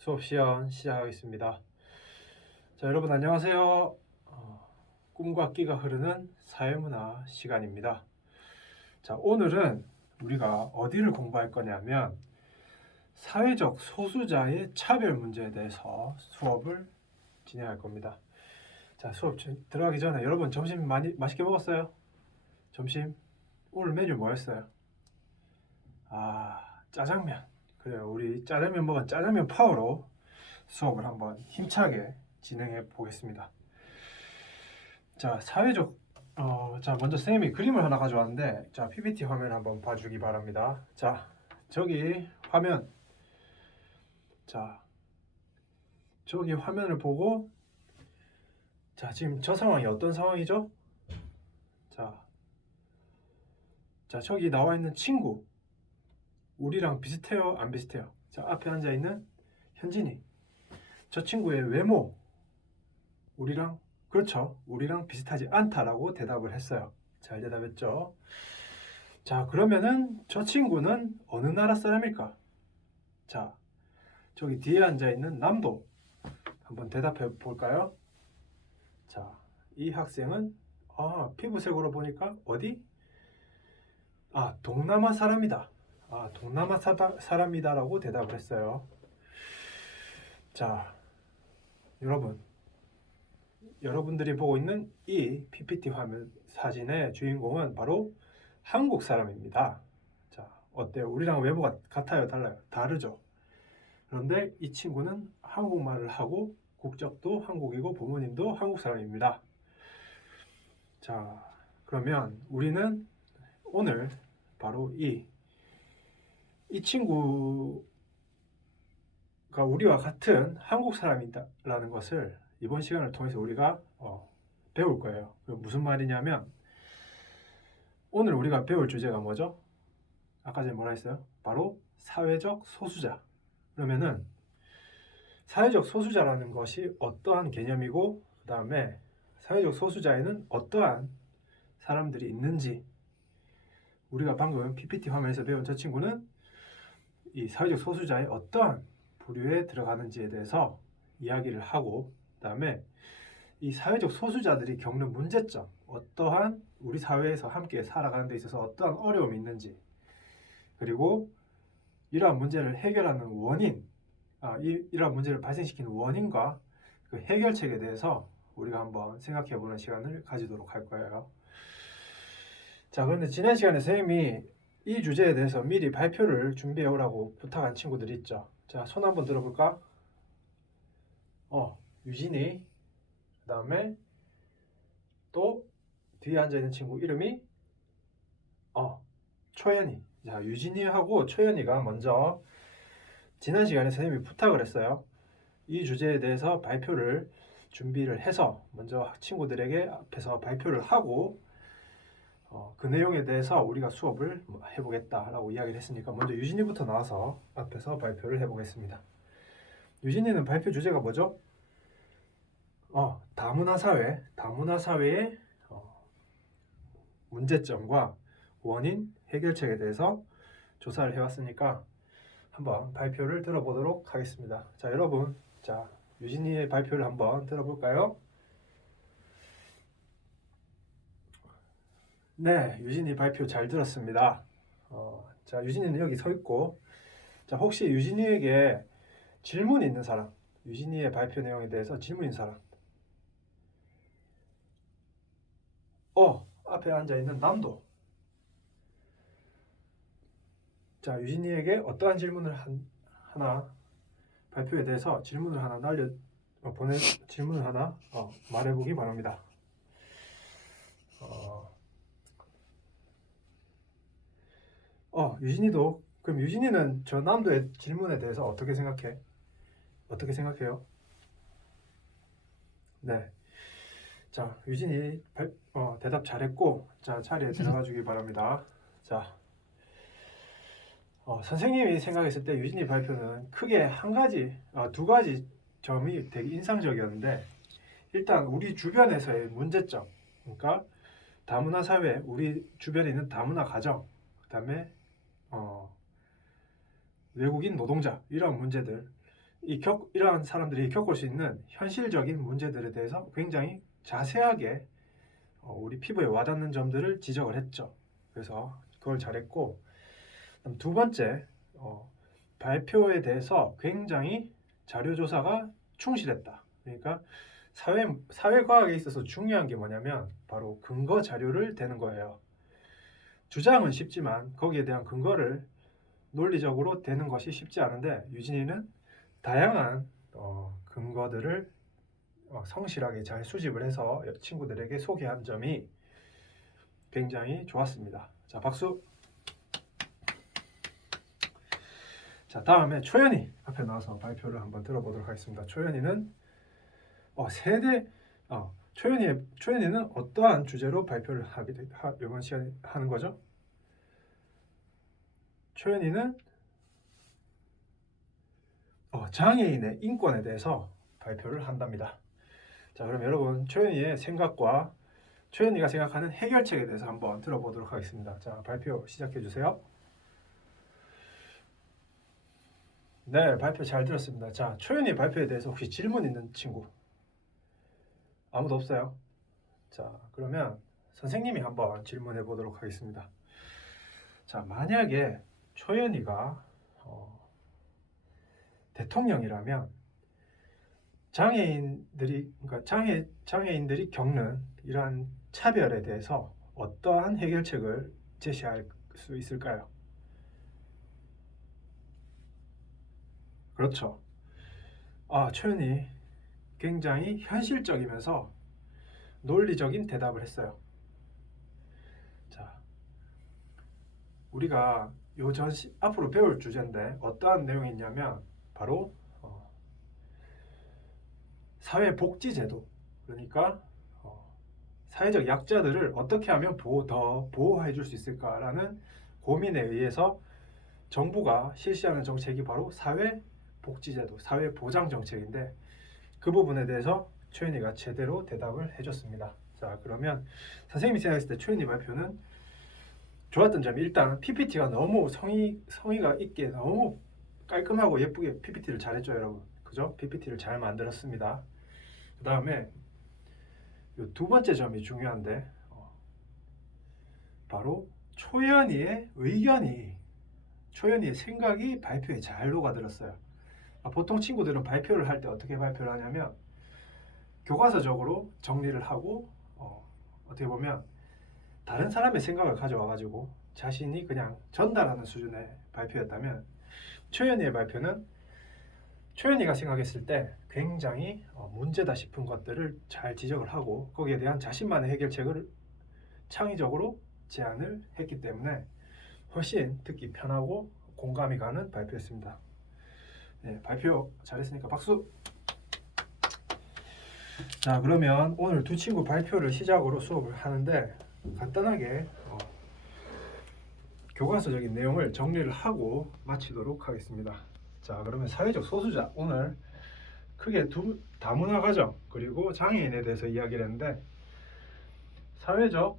수업 시연 시작하겠습니다. 자, 여러분 안녕하세요. 꿈과 끼가 흐르는 사회문화 시간입니다. 자, 오늘은 우리가 어디를 공부할 거냐면 사회적 소수자의 차별 문제에 대해서 수업을 진행할 겁니다. 자, 수업 들어가기 전에 여러분 점심 많이 맛있게 먹었어요? 점심 오늘 메뉴 뭐였어요? 짜장면. 그래요. 우리 짜장면 먹은 짜장면 파워로 수업을 한번 힘차게 진행해 보겠습니다. 자, 자, 먼저 선생님이 그림을 하나 가져왔는데, 자, PPT 화면 한번 봐주기 바랍니다. 자, 저기 화면. 자, 저기 화면을 보고, 자, 지금 저 상황이 어떤 상황이죠? 자, 저기 나와 있는 친구. 우리랑 비슷해요? 안 비슷해요? 자, 앞에 앉아 있는 현진이. 저 친구의 외모. 그렇죠. 우리랑 비슷하지 않다라고 대답을 했어요. 잘 대답했죠? 자, 그러면은 저 친구는 어느 나라 사람일까? 자, 저기 뒤에 앉아 있는 남도 한번 대답해 볼까요? 자, 이 학생은 피부색으로 보니까 어디? 동남아 사람이다. 동남아 사람이다라고 대답을 했어요. 자, 여러분들이 보고 있는 이 PPT 화면 사진의 주인공은 바로 한국 사람입니다. 자, 어때요? 우리랑 외모가 같아요? 달라요? 다르죠? 그런데 이 친구는 한국말을 하고 국적도 한국이고 부모님도 한국 사람입니다. 자, 그러면 우리는 오늘 바로 이 친구가 우리와 같은 한국 사람이다라는 것을 이번 시간을 통해서 우리가 배울 거예요. 무슨 말이냐면 오늘 우리가 배울 주제가 뭐죠? 아까 전에 뭐라 했어요? 바로 사회적 소수자. 그러면은 사회적 소수자라는 것이 어떠한 개념이고 그 다음에 사회적 소수자에는 어떠한 사람들이 있는지 우리가 방금 PPT 화면에서 배운 저 친구는 이 사회적 소수자의 어떠한 부류에 들어가는지에 대해서 이야기를 하고 그 다음에 이 사회적 소수자들이 겪는 문제점, 어떠한 우리 사회에서 함께 살아가는 데 있어서 어떠한 어려움이 있는지 그리고 이러한 문제를 해결하는 원인, 이러한 문제를 발생시키는 원인과 그 해결책에 대해서 우리가 한번 생각해보는 시간을 가지도록 할 거예요. 자, 그런데 지난 시간에 선생님이 이 주제에 대해서 미리 발표를 준비해 오라고 부탁한 친구들이 있죠. 자, 손 한번 들어볼까? 유진이, 그 다음에 또 뒤에 앉아있는 친구 이름이 초연이. 자, 유진이하고 초연이가 먼저 지난 시간에 선생님이 부탁을 했어요. 이 주제에 대해서 발표를 준비를 해서 먼저 친구들에게 앞에서 발표를 하고 그 내용에 대해서 우리가 수업을 해보겠다라고 이야기를 했으니까 먼저 유진이부터 나와서 앞에서 발표를 해보겠습니다. 유진이는 발표 주제가 뭐죠? 다문화 사회의 문제점과 원인, 해결책에 대해서 조사를 해왔으니까 한번 발표를 들어보도록 하겠습니다. 자, 여러분, 자, 유진이의 발표를 한번 들어볼까요? 네, 유진이 발표 잘 들었습니다. 자, 유진이는 여기 서 있고, 자, 혹시 유진이에게 질문 있는 사람, 유진이의 발표 내용에 대해서 질문 있는 사람, 앞에 앉아 있는 남도. 자, 유진이에게 어떠한 질문을 하나 발표에 대해서 질문을 하나 질문을 하나 말해보기 바랍니다. 유진이도 그럼 유진이는 저 남도의 질문에 대해서 어떻게 생각해? 어떻게 생각해요? 네. 자, 유진이 대답 잘했고, 자, 자리에 들어가 주기 바랍니다. 자, 선생님이 생각했을 때 유진이 발표는 크게 두 가지 점이 되게 인상적이었는데, 일단 우리 주변에서의 문제점, 그러니까 다문화 사회, 우리 주변에 있는 다문화 가정, 그 다음에 외국인 노동자 이런 문제들 이러한 사람들이 겪을 수 있는 현실적인 문제들에 대해서 굉장히 자세하게 우리 피부에 와닿는 점들을 지적을 했죠. 그래서 그걸 잘했고, 그다음 두 번째, 발표에 대해서 굉장히 자료 조사가 충실했다. 그러니까 사회과학에 있어서 중요한 게 뭐냐면 바로 근거 자료를 대는 거예요. 주장은 쉽지만 거기에 대한 근거를 논리적으로 대는 것이 쉽지 않은데, 유진이는 다양한 근거들을 성실하게 잘 수집을 해서 친구들에게 소개한 점이 굉장히 좋았습니다. 자, 박수. 자, 다음에 초연이 앞에 나와서 발표를 한번 들어보도록 하겠습니다. 초연이는 초연이는 어떠한 주제로 발표를 이번 시간에 하는 거죠? 초연이는 장애인의 인권에 대해서 발표를 한답니다. 자, 그럼 여러분 초연이의 생각과 초연이가 생각하는 해결책에 대해서 한번 들어보도록 하겠습니다. 자, 발표 시작해 주세요. 네, 발표 잘 들었습니다. 자, 초연이 발표에 대해서 혹시 질문 있는 친구? 아무도 없어요? 자, 그러면 선생님이 한번 질문해 보도록 하겠습니다. 자, 만약에 초연이가 대통령이라면 장애인들이 겪는 이러한 차별에 대해서 어떠한 해결책을 제시할 수 있을까요? 그렇죠. 초연이 굉장히 현실적이면서 논리적인 대답을 했어요. 자, 우리가 앞으로 배울 주제인데 어떠한 내용이 있냐면 바로 사회복지제도, 그러니까 사회적 약자들을 어떻게 하면 더 보호해 줄 수 있을까라는 고민에 의해서 정부가 실시하는 정책이 바로 사회복지제도, 사회보장정책인데, 그 부분에 대해서 초연이가 제대로 대답을 해줬습니다. 자, 그러면 선생님이 생각했을 때 초연이 발표는 좋았던 점이, 일단 PPT가 너무 성의가 있게 너무 깔끔하고 예쁘게 PPT를 잘했죠, 여러분. 그죠? PPT를 잘 만들었습니다. 그 다음에 두 번째 점이 중요한데, 바로 초연이의 생각이 발표에 잘 녹아들었어요. 보통 친구들은 발표를 할 때 어떻게 발표를 하냐면 교과서적으로 정리를 하고 어떻게 보면 다른 사람의 생각을 가져와 가지고 자신이 그냥 전달하는 수준의 발표였다면, 초연이의 발표는 초연이가 생각했을 때 굉장히 문제다 싶은 것들을 잘 지적을 하고 거기에 대한 자신만의 해결책을 창의적으로 제안을 했기 때문에 훨씬 듣기 편하고 공감이 가는 발표였습니다. 네, 발표 잘했으니까 박수! 자, 그러면 오늘 두 친구 발표를 시작으로 수업을 하는데 간단하게 교과서적인 내용을 정리를 하고 마치도록 하겠습니다. 자, 그러면 사회적 소수자, 오늘 크게 다문화 가정 그리고 장애인에 대해서 이야기를 했는데, 사회적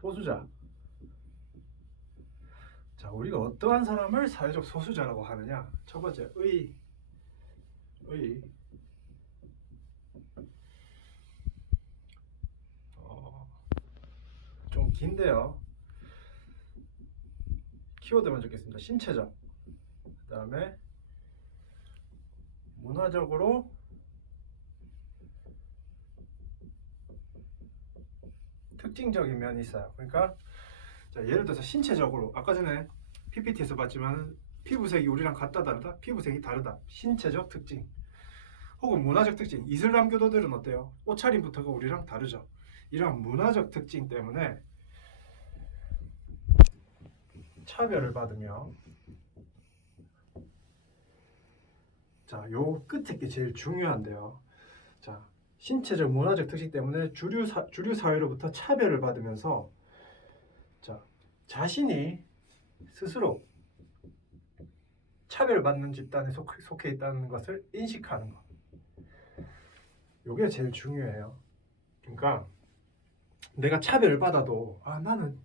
소수자, 자, 우리가 어떠한 사람을 사회적 소수자라고 하느냐. 첫 번째, 좀 긴데요. 키워드만 적겠습니다. 신체적, 그 다음에 문화적으로 특징적인 면이 있어요. 그러니까 자, 예를 들어서 신체적으로, 아까 전에 PPT에서 봤지만 피부색이 우리랑 같다 다르다, 피부색이 다르다, 신체적 특징. 혹은 문화적 특징, 이슬람 교도들은 어때요? 옷차림부터가 우리랑 다르죠. 이런 문화적 특징 때문에 차별을 받으며, 자, 요 끝에 게 제일 중요한데요. 자, 신체적 문화적 특징 때문에 주류 사회로부터 차별을 받으면서, 자, 자신이 스스로 차별받는 집단에 속해 있다는 것을 인식하는 것. 요게 제일 중요해요. 그러니까 내가 차별을 받아도 나는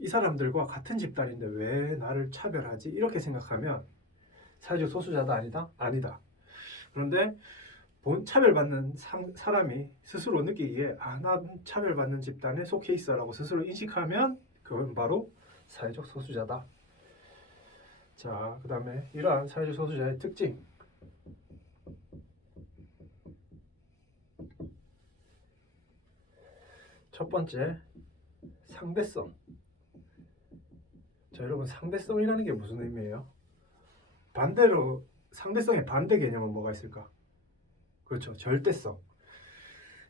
이 사람들과 같은 집단인데 왜 나를 차별하지? 이렇게 생각하면 사회적 소수자다 아니다? 아니다. 그런데 차별받는 사람이 스스로 느끼기에 난 차별받는 집단에 속해 있어라고 스스로 인식하면 그건 바로 사회적 소수자다. 자, 그 다음에 이러한 사회적 소수자의 특징. 첫 번째, 상대성. 자, 여러분, 상대성이라는 게 무슨 의미예요? 반대로 상대성의 반대 개념은 뭐가 있을까? 그렇죠, 절대성.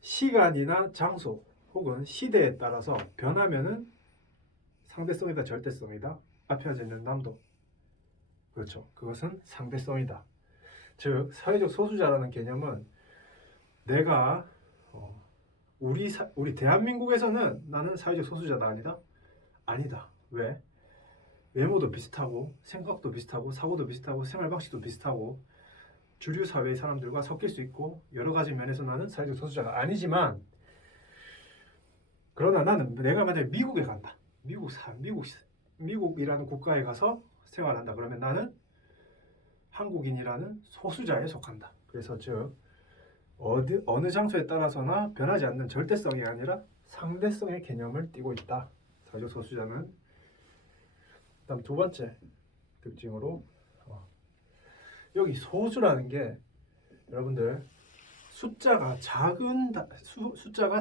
시간이나 장소 혹은 시대에 따라서 변하면은 상대성이다, 절대성이다. 앞에 하자 있는 남도. 그렇죠, 그것은 상대성이다. 즉, 사회적 소수자라는 개념은 내가 우리 대한민국에서는 나는 사회적 소수자다 아니다? 아니다. 왜? 외모도 비슷하고 생각도 비슷하고 사고도 비슷하고 생활 방식도 비슷하고 주류 사회의 사람들과 섞일 수 있고 여러 가지 면에서 나는 사회적 소수자가 아니지만, 그러나 나는 내가 만약에 미국에 간다. 미국이라는 국가에 가서 생활한다. 그러면 나는 한국인이라는 소수자에 속한다. 그래서 즉 어느 장소에 따라서나 변하지 않는 절대성이 아니라 상대성의 개념을 띠고 있다. 사회적 소수자는. 그다음 두 번째 특징으로 여기 소수라는 게 여러분들 숫자가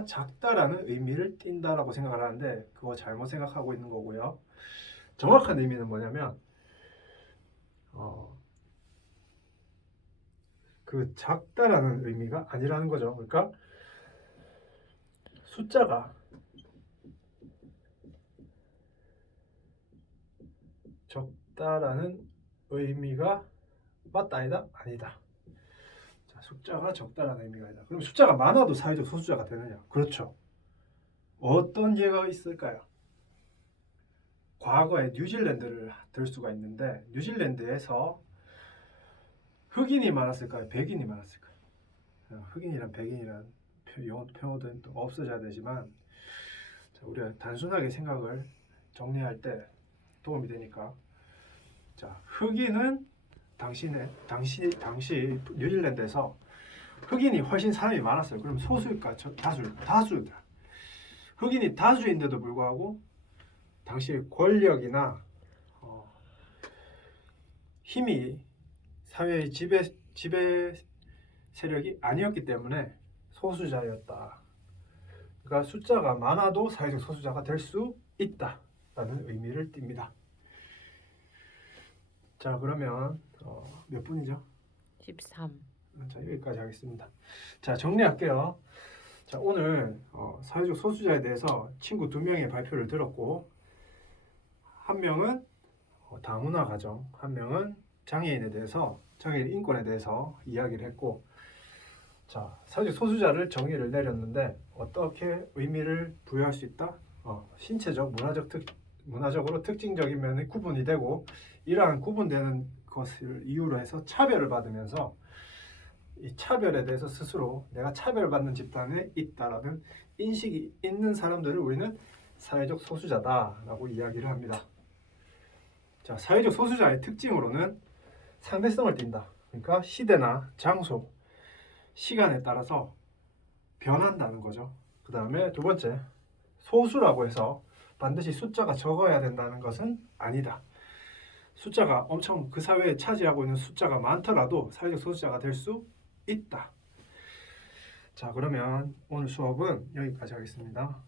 작다라는 의미를 띈다라고 생각을 하는데 그거 잘못 생각하고 있는 거고요. 정확한 의미는 뭐냐면 그 작다라는 의미가 아니라는 거죠. 그러니까 숫자가 적다라는 의미가 맞다 아니다? 아니다. 자, 숫자가 적다라는 의미가 아니다. 그럼 숫자가 많아도 사회적 소수자가 되느냐? 그렇죠. 어떤 예가 있을까요? 과거에 뉴질랜드를 들 수가 있는데 뉴질랜드에서 흑인이 많았을까요? 백인이 많았을까요? 흑인이란 백인이란 표현은 또 없어져야 되지만, 자, 우리가 단순하게 생각을 정리할 때 도움이 되니까, 자, 흑인은 당시 뉴질랜드에서 흑인이 훨씬 사람이 많았어요. 그럼 소수일까? 다수다. 흑인이 다수인데도 불구하고 당시 권력이나 힘이 사회의 지배 세력이 아니었기 때문에 소수자였다. 그러니까 숫자가 많아도 사회적 소수자가 될 수 있다라는 의미를 띱니다. 자, 그러면 몇 분이죠? 13. 자, 여기까지 하겠습니다. 자, 정리할게요. 자, 오늘 사회적 소수자에 대해서 친구 2명의 발표를 들었고, 한 명은 다문화 가정, 한 명은 장애인 인권에 대해서 이야기를 했고, 자, 사회적 소수자를 정의를 내렸는데 어떻게 의미를 부여할 수 있다? 신체적, 문화적으로 특징적인 면이 구분이 되고, 이러한 구분되는 것을 이유로 해서 차별을 받으면서 이 차별에 대해서 스스로 내가 차별받는 집단에 있다라는 인식이 있는 사람들을 우리는 사회적 소수자다라고 이야기를 합니다. 자, 사회적 소수자의 특징으로는 상대성을 띈다. 그러니까 시대나 장소, 시간에 따라서 변한다는 거죠. 그 다음에 두 번째, 소수라고 해서 반드시 숫자가 적어야 된다는 것은 아니다. 숫자가 엄청 그 사회에 차지하고 있는 숫자가 많더라도 사회적 소수자가 될 수 있다. 자, 그러면 오늘 수업은 여기까지 하겠습니다.